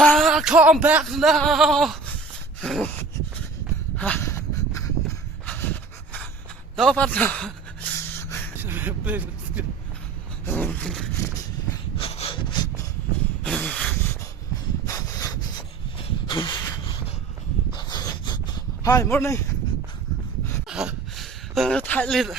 Come back now. No, but no. Hi, morning. Tight lid.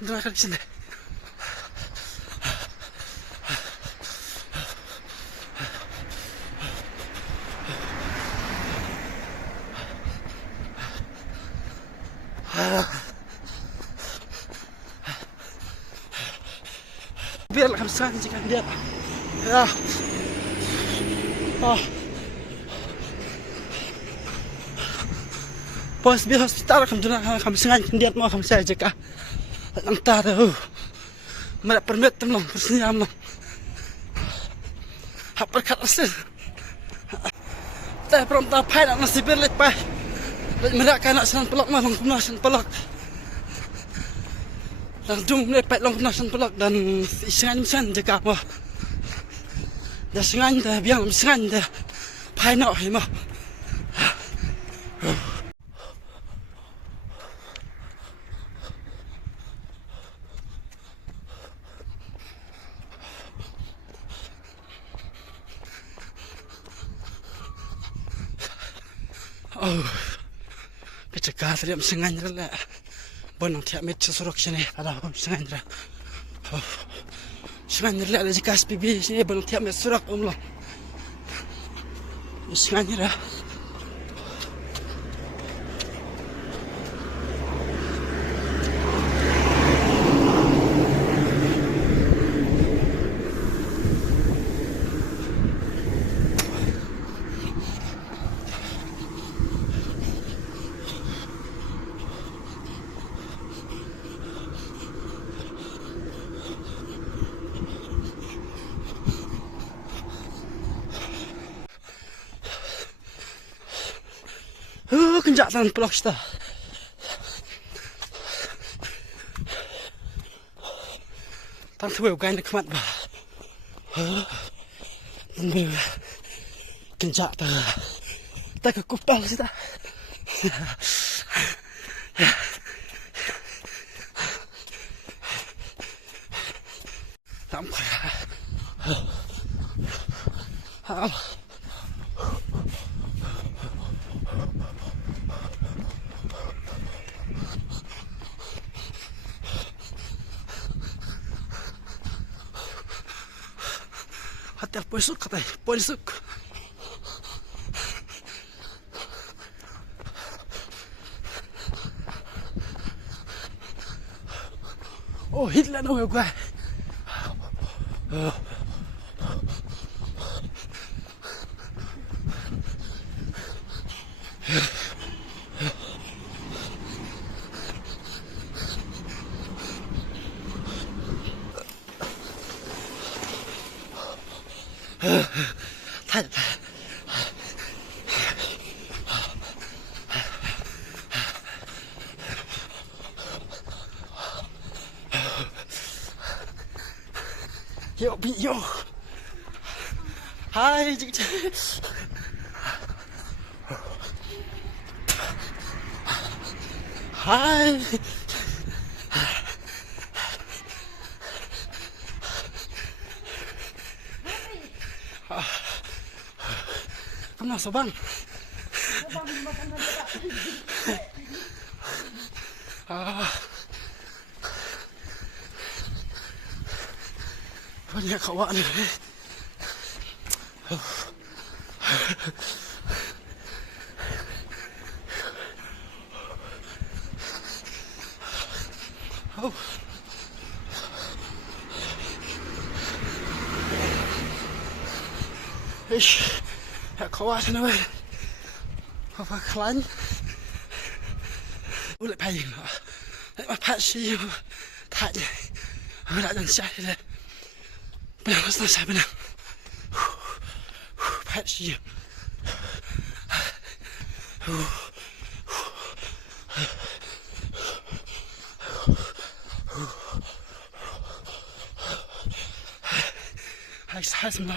Kenapa di sini? Biarlah kami saksikan dia. Ya. Bos di hospital kami saksikan dia mau kami saja kah. Entah tu. Mereka permit temlong persenyam long. Apa kata sih? Tapi perempuan pay nak nasi berlet pay. Mereka nak senang pelak malang kenasan pelak. Dan jom lepet long kenasan pelak dan isan jaga mah. Dah sengan dah biang sengan dah. Pay nak mah. Kecegah tadi sengan rela. Bonang tiap met sesuruk sini ada sengan rela. Sengan rela ada jekas bibi sini bonang tiap met surak umlah. Sengan rela. Kenjatan pelak kita. Tantu weu gain kemat ba. Kenjatan. Tak kepal kita. Tampak. Hatta polisuk katay, polisuk. Oh, Hitler no gua. Yo. Hai, cik. Hai. Kenapa bang? Banyak kawan ni. Ish, kawan ni weh. Apa kelan? Boleh payung. Apa sih? Tak je. Ada jangan saya. Benar, benar saya benar. 太适应。还什么？